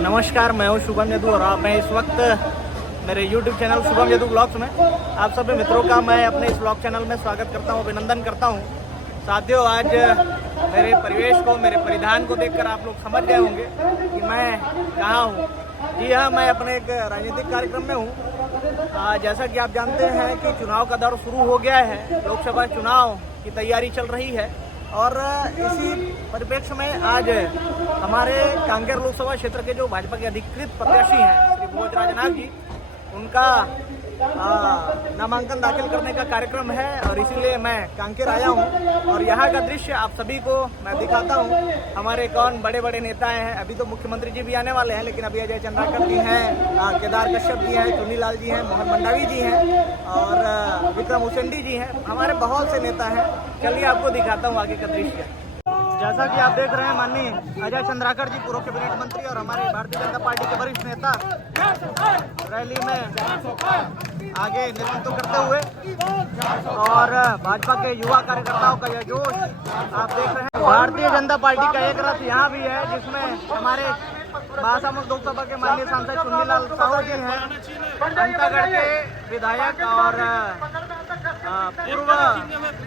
नमस्कार, मैं हूं शुभम यदु और मैं इस वक्त मेरे YouTube channel Shubham Yadu blogs में आप सभी मित्रों का मैं अपने इस ब्लॉग चैनल में स्वागत करता हूं, अभिनंदन करता हूं। साथियों, आज मेरे परिवेश को, मेरे परिधान को देखकर आप लोग समझ गए होंगे कि मैं कहाँ हूँ। जी हाँ, मैं अपने एक राजनीतिक कार्यक्रम में हूँ। जैसा कि आप जानते हैं कि चुनाव का दौर शुरू हो गया है, लोकसभा चुनाव की तैयारी चल रही है और इसी परिप्रेक्ष्य में आज हमारे कांकेर लोकसभा क्षेत्र के जो भाजपा के अधिकृत प्रत्याशी हैं श्री भोज राजनाथ जी, उनका नामांकन दाखिल करने का कार्यक्रम है और इसीलिए मैं कांकेर आया हूं और यहाँ का दृश्य आप सभी को मैं दिखाता हूं। हमारे कौन बड़े बड़े नेता हैं, अभी तो मुख्यमंत्री जी भी आने वाले हैं, लेकिन अभी अजय चंद्राकर जी हैं, केदार कश्यप जी हैं, चुन्नीलाल जी हैं, मोहन मंडावी जी हैं और विक्रम उसेंडी जी हैं। हमारे बहुत से नेता हैं। चलिए आपको दिखाता हूँ आगे का दृश्य। जैसा कि आप देख रहे हैं, माननीय अजय चंद्राकर जी पूर्व कैबिनेट मंत्री और हमारे भारतीय जनता पार्टी के वरिष्ठ नेता रैली में आगे नेतृत्व करते हुए और भाजपा के युवा कार्यकर्ताओं का यह जोश आप देख रहे हैं। भारतीय जनता पार्टी का एक रथ यहाँ भी है जिसमें हमारे महासमुंद लोकसभा के माननीय सांसद चुन्नीलाल साहू जी हैं, घंटागढ़ के विधायक और पूर्व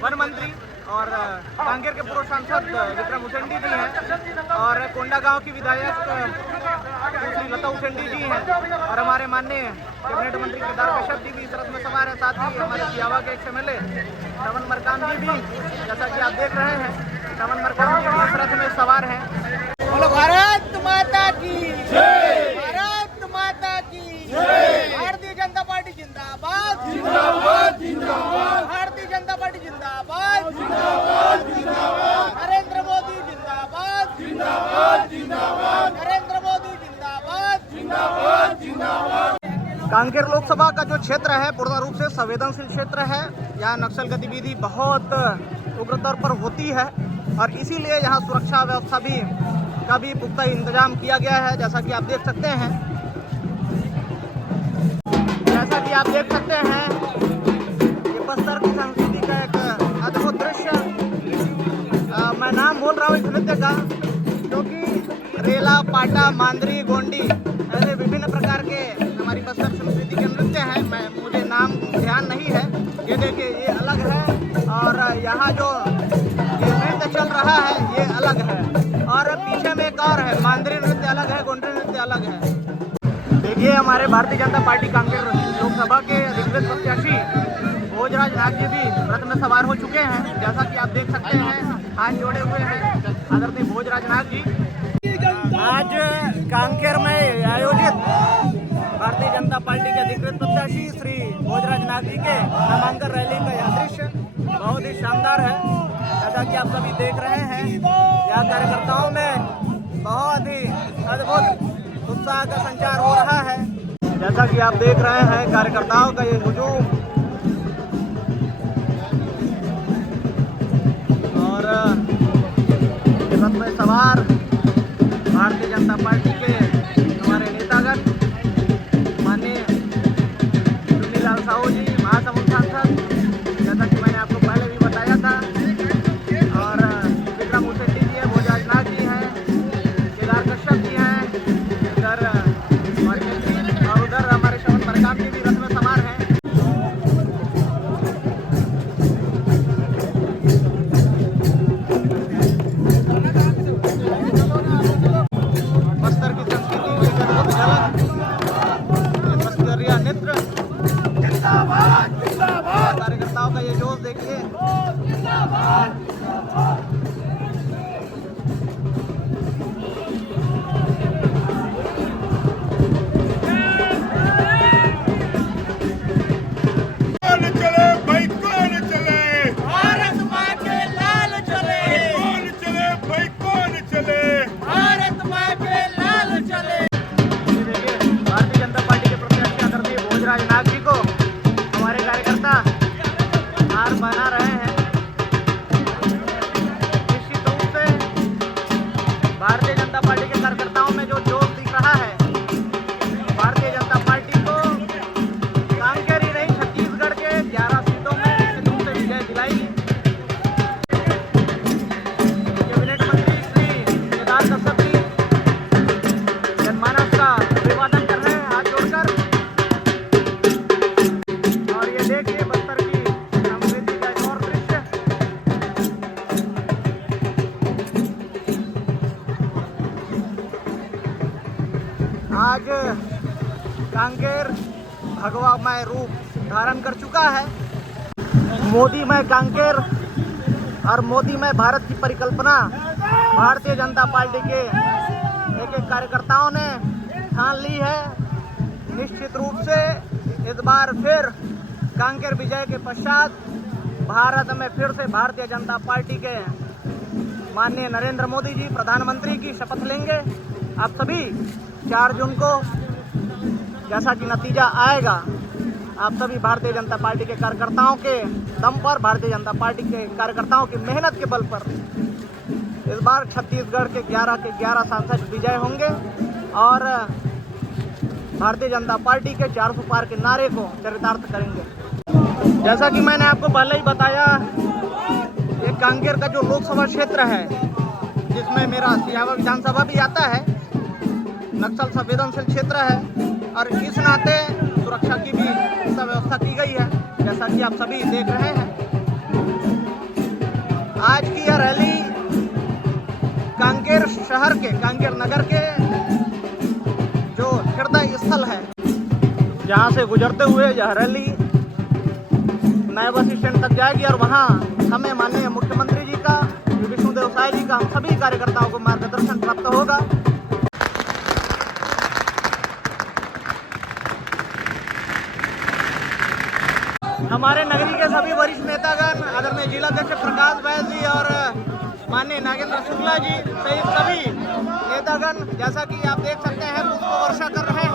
वन मंत्री और कांकेर के पूर्व सांसद विक्रम उसेंडी जी हैं और कोंडा गांव की विधायक श्री लता उसेंडी जी हैं और हमारे माननीय कैबिनेट मंत्री केदार कश्यप जी भी इस रथ में सवार हैं। साथ ही हमारे सियावा के XMLA श्रवण मरकाम जी भी, जैसा कि आप देख रहे हैं, श्रवण मरकाम जी भी इस रथ में सवार हैं। बोलो भारत माता की जय, भारत माता की जय, भारतीय जनता पार्टी जिंदाबाद जिंदाबाद जिंदाबाद, भारतीय जनता पार्टी जिंदाबाद जिंदाबाद जिंदाबाद, नरेंद्र मोदी जिंदाबाद जिंदाबाद जिंदाबाद, नरेंद्र मोदी जिंदाबाद जिंदाबाद जिंदाबाद। कांकेर लोकसभा का जो क्षेत्र है पूर्ण रूप से संवेदनशील क्षेत्र है। यहाँ नक्सल गतिविधि बहुत उग्र तौर पर होती है और इसीलिए यहाँ सुरक्षा व्यवस्था का भी पुख्ता इंतजाम किया गया है। जैसा कि आप देख सकते हैं, ये बस्तर की संस्कृति का एक अद्भुत दृश्य। मैं नाम बोल रहा हूँ इस नृत्य का क्योंकि रेला, पाटा, मांदरी, गोंडी ऐसे विभिन्न प्रकार के हमारी बस्तर संस्कृति के नृत्य हैं। मुझे नाम ध्यान नहीं है। ये देखिए, ये अलग है और यहाँ जो ये नृत्य चल रहा है ये अलग है और पीछे में एक और है, मांदरी नृत्य अलग है, गोंडी नृत्य अलग है। देखिए, हमारे भारतीय जनता पार्टी कांकेर लोकसभा के अधिकृत प्रत्याशी भोज राजनाथ जी भी रथ में सवार हो चुके हैं। जैसा कि आप देख सकते हैं, हाथ जोड़े हुए हैं आदरणीय भोज राजनाथ जी। आज कांकेर में आयोजित भारतीय जनता पार्टी के अधिकृत प्रत्याशी श्री भोज राजनाथ जी के नामांकन रैली का यह दृश्य बहुत ही शानदार है। जैसा कि आप सभी देख रहे हैं, यहाँ कार्यकर्ताओं में बहुत ही अद्भुत उत्साह का संचार हो रहा है। जैसा कि आप देख रहे हैं, कार्यकर्ताओं का ये हुजूम और रथ में सवार भारतीय जनता पार्टी के हमारे नेतागण माननीय चुन्नीलाल साहू जी, महासमुंद सांसद, जैसा कि मैंने आपको पहले भी बताया था, और विक्रम उसेंडी जी हैं, भोज राजनाथ जी हैं, केदार कश्यप जी हैं, इधर और उधर हमारे श्रवण मरकाम जी भी रथ में सवार हैं। बस्तर की आज कांकेर भगवामय रूप धारण कर चुका है। मोदीमय कांकेर और मोदीमय भारत की परिकल्पना भारतीय जनता पार्टी के एक एक कार्यकर्ताओं ने ठान ली है। निश्चित रूप से इस बार फिर कांकेर विजय के पश्चात भारत में फिर से भारतीय जनता पार्टी के माननीय नरेंद्र मोदी जी प्रधानमंत्री की शपथ लेंगे। आप सभी 4 जून को जैसा कि नतीजा आएगा, आप सभी भारतीय जनता पार्टी के कार्यकर्ताओं के दम पर, भारतीय जनता पार्टी के कार्यकर्ताओं की मेहनत के बल पर इस बार छत्तीसगढ़ के 11 सांसद विजय होंगे और भारतीय जनता पार्टी के 400 पार के नारे को चरितार्थ करेंगे। जैसा कि मैंने आपको पहले ही बताया, ये कांकेर का जो लोकसभा क्षेत्र है जिसमें मेरा सियावा विधानसभा भी आता है, नक्सल संवेदनशील क्षेत्र है और इस नाते सुरक्षा की भी व्यवस्था की गई है, जैसा कि आप सभी देख रहे हैं। आज की यह रैली कांकेर शहर के, कांकेर नगर के जो हृदय स्थल है, जहां से गुजरते हुए यह रैली नए बस स्टैंड तक जाएगी और वहां हमें माननीय मुख्यमंत्री जी का, विष्णुदेव साय जी का, हम सभी कार्यकर्ताओं को मार्गदर्शन प्राप्त होगा। हमारे नगरी के सभी वरिष्ठ नेतागण, आदरणीय जिलाध्यक्ष प्रकाश बैस जी और माननीय नागेंद्र शुक्ला जी सहित सभी नेतागण, जैसा कि आप देख सकते हैं, पुष्प वर्षा कर रहे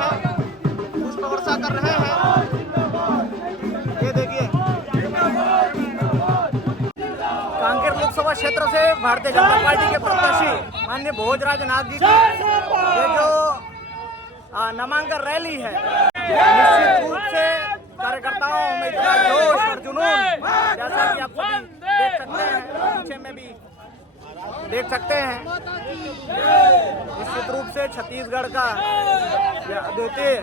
हैं। ये देखिए, कांकेर लोकसभा क्षेत्र से भारतीय जनता पार्टी के प्रत्याशी माननीय भोजराज नाथ जी की ये जो नामांकन रैली है, निश्चित रूप से कार्यकर्ताओं में इतना जोश और जुनून, जैसा कि आप सभी देख सकते हैं, पीछे में भी देख सकते हैं। निश्चित रूप से छत्तीसगढ़ का अद्वितीय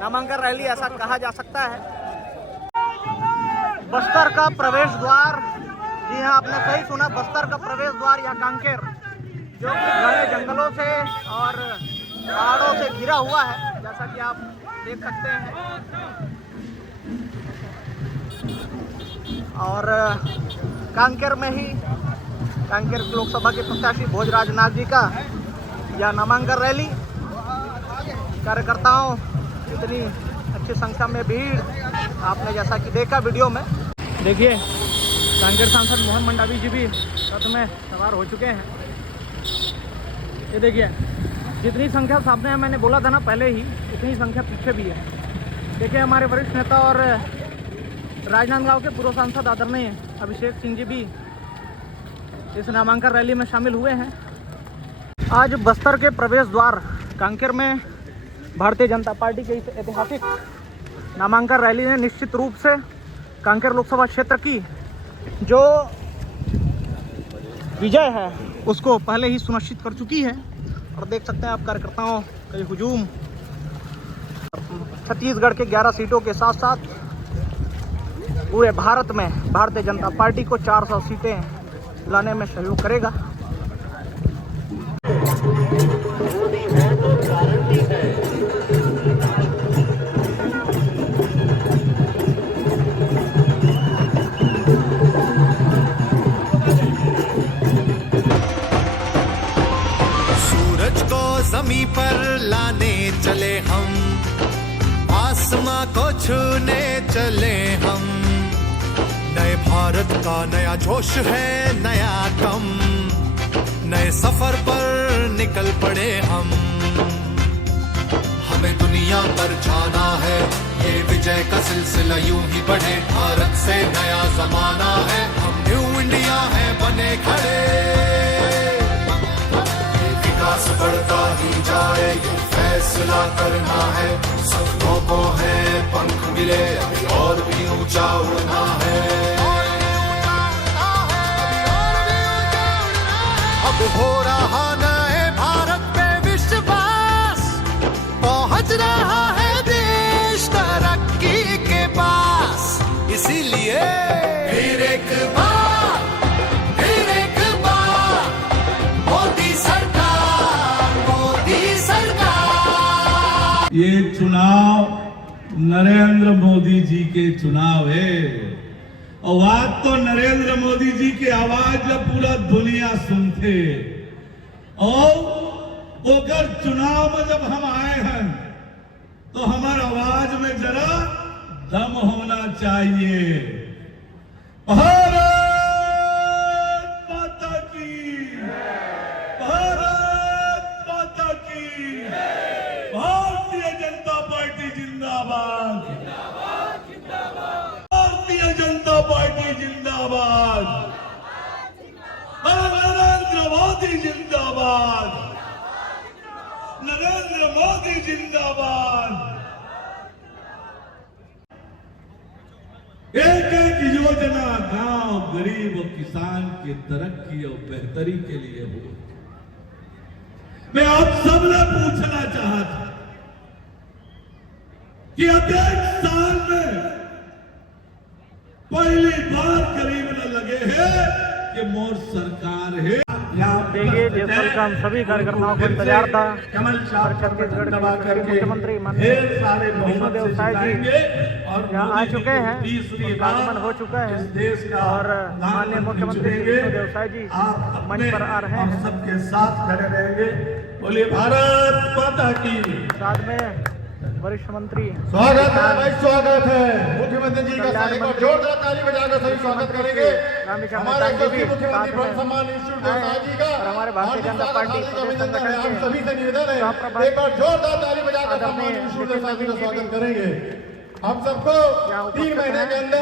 नामांकन रैली ऐसा कहा जा सकता है। बस्तर का प्रवेश द्वार, जी हाँ, आपने सही सुना, बस्तर का प्रवेश द्वार या कांकेर, जो कि घने जंगलों से और पहाड़ों से घिरा हुआ है, जैसा कि आप देख सकते हैं। और कांकेर में ही कांकेर लोकसभा के प्रत्याशी भोजराज नाथ जी का यह नामांकन रैली, कार्यकर्ताओं इतनी अच्छी संख्या में भीड़ आपने जैसा कि देखा वीडियो में। देखिए, कांकेर सांसद मोहन मंडावी जी भी रथ में सवार हो चुके हैं। ये देखिए, जितनी संख्या सामने है, मैंने बोला था ना पहले ही, इतनी संख्या पीछे भी है। देखिए, हमारे वरिष्ठ नेता और राजनांदगांव के पूर्व सांसद आदरणीय अभिषेक सिंह जी भी इस नामांकन रैली में शामिल हुए हैं। आज बस्तर के प्रवेश द्वार कांकेर में भारतीय जनता पार्टी के इस ऐतिहासिक नामांकन रैली ने निश्चित रूप से कांकेर लोकसभा क्षेत्र की जो विजय है उसको पहले ही सुनिश्चित कर चुकी है। और देख सकते हैं आप कार्यकर्ताओं का हुजूम छत्तीसगढ़ के 11 सीटों के साथ साथ पूरे भारत में भारतीय जनता पार्टी को 400 सीटें लाने में सहयोग करेगा। सूरज को ज़मीं पर लाने चले हम, आसमां को छूने चले हम। नए भारत का नया जोश है, नया दम, नए सफर पर निकल पड़े हम। हमें दुनिया पर जाना है, ये विजय का सिलसिला यूं ही बढ़े। भारत से नया जमाना है, हम न्यू इंडिया है बने खड़े। विकास बढ़ता ही जाए, ये फैसला करना है। सपनों को है पंख मिले, अभी और भी ऊंचा उड़ना है। अब हो रहा नए भारत पे विश्वास, पहुंच रहा है देश तरक्की के पास। इसीलिए फिर एक बार मोदी सरकार, मोदी सरकार। ये चुनाव नरेंद्र मोदी जी के चुनाव है और आज तो नरेंद्र मोदी जी की आवाज पूरा दुनिया सुनते और अगर चुनाव में जब हम आए हैं तो हमारे आवाज में जरा दम होना चाहिए। भारत माता की, भारत माता की, भारतीय जनता पार्टी जिंदाबाद, भारतीय जनता पार्टी जिंदाबाद, नरेंद्र मोदी जिंदाबाद, नरेंद्र मोदी जिंदाबाद। एक एक योजना गांव गरीब और किसान की तरक्की और बेहतरी के लिए हो। मैं आप सबने पूछना चाहता कि अब 1 साल में पहली बार करीब न लगे हैं कि मोर सरकार है। देखिए जिस पल का हम सभी कार्यकर्ताओं को इंतजार था और छत्तीसगढ़ के मुख्यमंत्री माननीय विष्णुदेव साय जी यहाँ आ चुके हैं, आगमन हो चुका है और माननीय मुख्यमंत्री विष्णुदेव साय जी मंच पर आ रहे हैं। सबके साथ खड़े रहेंगे। बोलिए भारत माता की। साथ में वरिष्ठ मंत्री स्वागत है भाई, स्वागत है मुख्यमंत्री जी का। एक बार जोरदार ताली बजाकर सभी स्वागत करेंगे हमारे मुख्यमंत्री ब्रह्म सम्मान इंस्टीट्यूट देवसाय जी का। हमारे भारतीय जनता पार्टी अभिनंदन है, हम सभी से निवेदन है एक बार जोरदार ताली बजाकर सम्मान इंस्टीट्यूट देवसाय जी का स्वागत करेंगे। हम सबको 3 महीने के अंदर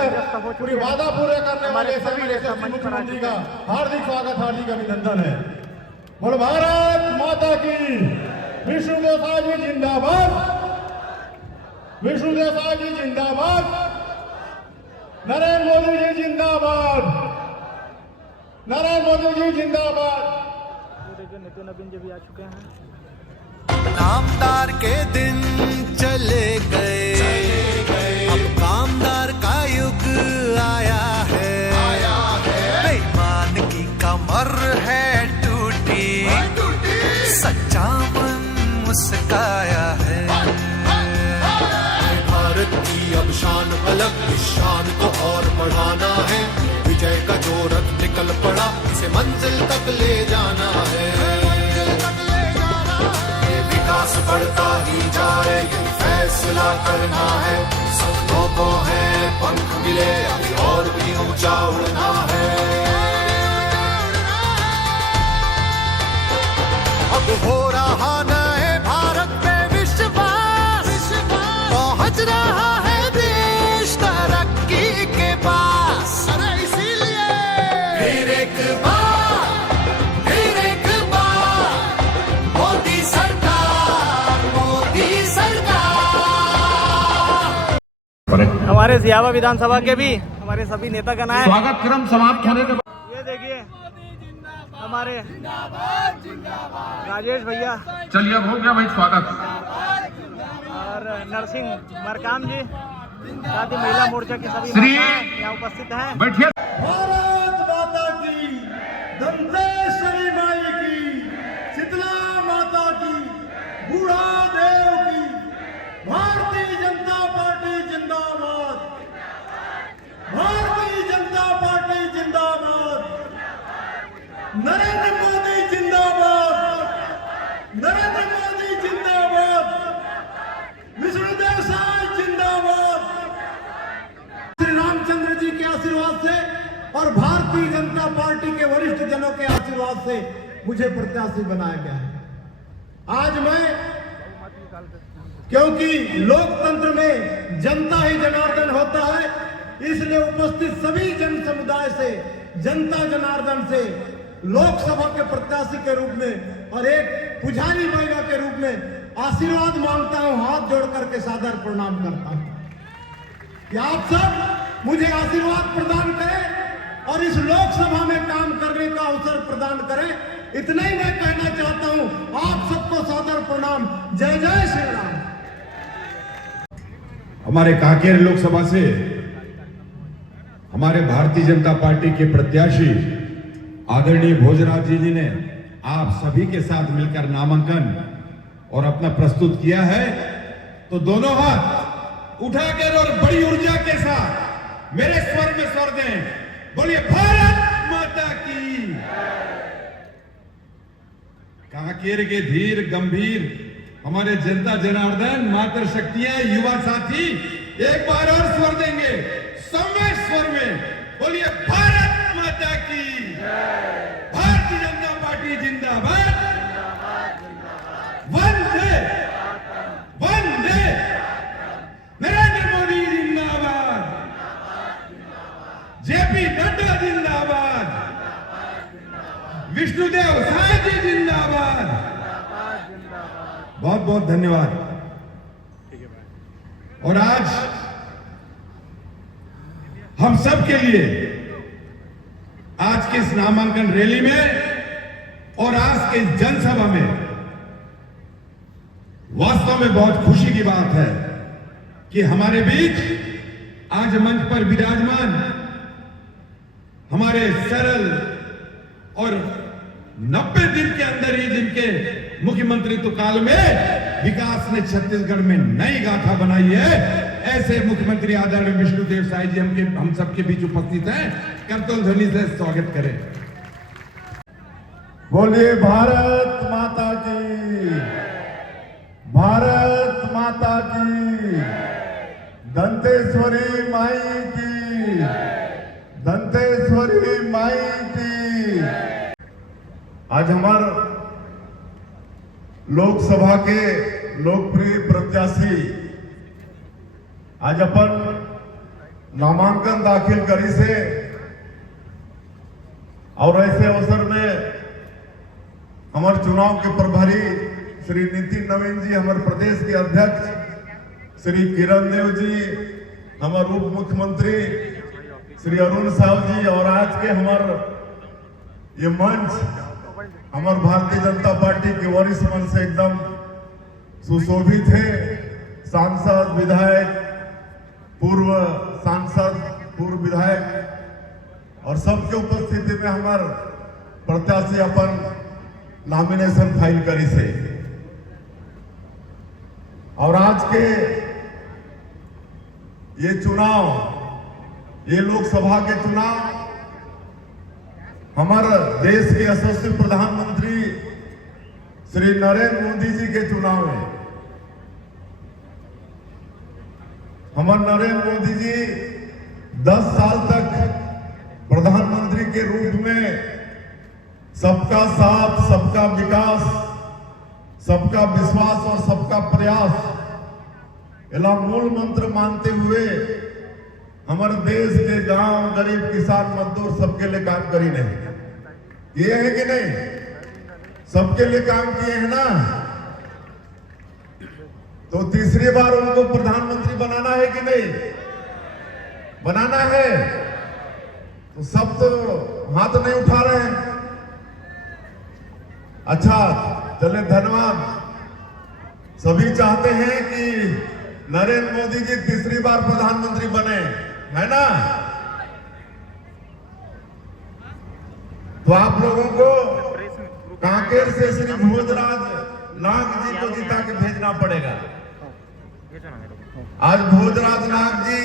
पूरी वादा पूरे करने वाले सभी मुख्यमंत्री का हार्दिक स्वागत, हार्दिक अभिनंदन है। बोलो भारत माता की। विष्णुदेव साय जी जिंदाबाद, विष्णुदेव साय जी जिंदाबाद, नरेंद्र मोदी जी जिंदाबाद, नरेंद्र मोदी जी जिंदाबाद। नितिन नवीन जी भी आ चुके हैं। नामदार के दिन चले गए, अब कामदार का युग आया है। बेईमान की कमर है टूटी, सच्चा मन मुस्काया है। भारत की अब शान अलग, इस शान को और बढ़ाना है। विजय का जो रथ निकल पड़ा, इसे मंजिल तक ले जाना है। विकास बढ़ता ही जाए, ये फैसला करना है। सपनों को है पंख मिले, अभी और भी ऊंचा उड़ना है। अब हो रहा नए भारत पे विश्वास, पहुंच रहा है देश तरक्की के पास। अरे इसीलिए फिर एक बार मोदी सरकार, मोदी सरकार। हमारे सियावा विधानसभा के भी हमारे सभी नेतागण आए। स्वागत क्रम समाप्त होने के बाद ये देखिए हमारे राजेश भैया, चलिए अब हो गया भाई स्वागत। और नरसिंह मरकाम जी, साथ ही महिला मोर्चा की सभी श्री महिलाएं यहाँ उपस्थित हैं। बैठिए। भारत माता की, दंतेश्वरी माई की, शीतला माता की, बूढ़ा देव की, भारतीय जनता पार्टी जिंदाबाद, भारतीय जनता पार्टी जिंदाबाद, नरेंद्र मोदी जिंदाबाद, नरेंद्र मोदी जिंदाबाद, विष्णुदेव साय जिंदाबाद। श्री रामचंद्र जी के आशीर्वाद से और भारतीय जनता पार्टी के वरिष्ठ जनों के आशीर्वाद से मुझे प्रत्याशी बनाया गया है। आज मैं, क्योंकि लोकतंत्र में जनता ही जनार्दन होता है, इसलिए उपस्थित सभी जन समुदाय से, जनता जनार्दन से लोकसभा के प्रत्याशी के रूप में और एक पुजारी महिला के रूप में आशीर्वाद मांगता हूं, हाथ जोड़ करके सादर प्रणाम करता हूं कि आप सब मुझे आशीर्वाद प्रदान करें और इस लोकसभा में काम करने का अवसर प्रदान करें। इतना ही मैं कहना चाहता हूं। आप सबको सादर प्रणाम। जय जय श्री राम। हमारे कांकेर लोकसभा से हमारे भारतीय जनता पार्टी के प्रत्याशी आदरणीय भोजराज जी ने आप सभी के साथ मिलकर नामांकन और अपना प्रस्तुत किया है तो दोनों हाथ उठाकर और बड़ी ऊर्जा के साथ मेरे स्वर में स्वर दें, बोलिए भारत माता की। कांकेर के धीर गंभीर हमारे जनता जनार्दन मातृ शक्तियां युवा साथी एक बार और स्वर देंगे सम्य स्वर में, बोलिए भारत माता की। भारतीय जनता पार्टी जिंदाबाद, वंदे वंदे, नरेंद्र मोदी जिंदाबाद, जेपी नड्डा जिंदाबाद, विष्णुदेव साय जी जिंदाबाद। बहुत बहुत धन्यवाद। और आज हम सब के लिए आज के इस नामांकन रैली में और आज के इस जनसभा में वास्तव में बहुत खुशी की बात है कि हमारे बीच आज मंच पर विराजमान हमारे सरल और 90 दिन के अंदर ही जिनके मुख्यमंत्रित्व काल में विकास ने छत्तीसगढ़ में नई गाथा बनाई है, ऐसे मुख्यमंत्री आदरणीय विष्णुदेव साय जी हम सबके बीच उपस्थित हैं। करतल ध्वनि से स्वागत करें। बोलिए भारत माता की, भारत माता की, दंतेश्वरी माई की, दंतेश्वरी माई की। आज हमारे लोकसभा के लोकप्रिय प्रत्याशी आज अपन नामांकन दाखिल करी से और ऐसे अवसर में हमारे चुनाव के प्रभारी श्री नितिन नवीन जी, हमारे प्रदेश के अध्यक्ष श्री किरण देव जी, हमारे उप मुख्यमंत्री श्री अरुण साहु जी, और आज के हमारे ये मंच हमारे भारतीय जनता पार्टी के वरिष्ठ मंच से एकदम सुशोभित है। सांसद, विधायक, पूर्व सांसद, पूर्व विधायक और सबके उपस्थिति में हमारे प्रत्याशी अपन नॉमिनेशन फाइल करी से। और आज के ये चुनाव, ये लोकसभा के चुनाव हमारे देश के यशस्वी प्रधानमंत्री श्री नरेंद्र मोदी जी के चुनाव है। हमारे नरेंद्र मोदी जी 10 साल तक प्रधानमंत्री के रूप में सबका साथ, सबका विकास, सबका विश्वास और सबका प्रयास इला मूल मंत्र मानते हुए हमारे देश के गांव, गरीब, किसान, मजदूर सबके लिए काम करी नहीं। ये है कि नहीं? सबके लिए काम किए हैं ना? तो तीसरी बार उनको प्रधानमंत्री बनाना है कि नहीं? बनाना है। तो सब तो हाथ नहीं उठा रहे हैं। अच्छा, चले, धन्यवाद। सभी चाहते हैं कि नरेंद्र मोदी जी तीसरी बार प्रधानमंत्री बने, है ना? तो आप लोगों को कांकेर से श्री भोजराज नाग जी को जिता के भेजना पड़ेगा। आज भोजराज नाग जी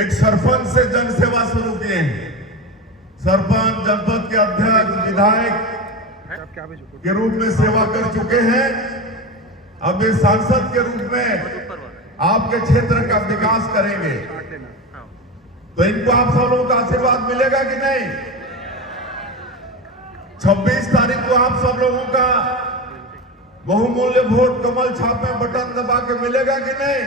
एक सरपंच से जनसेवा शुरू किए हैं। सरपंच, जनपद के अध्यक्ष, विधायक के रूप में सेवा कर चुके हैं। अब वे सांसद के रूप में आपके क्षेत्र का विकास करेंगे। तो इनको आप सब लोगों का आशीर्वाद मिलेगा कि नहीं? 26 तारीख को आप सब लोगों का बहुमूल्य वोट कमल छाप में बटन दबा के मिलेगा कि नहीं?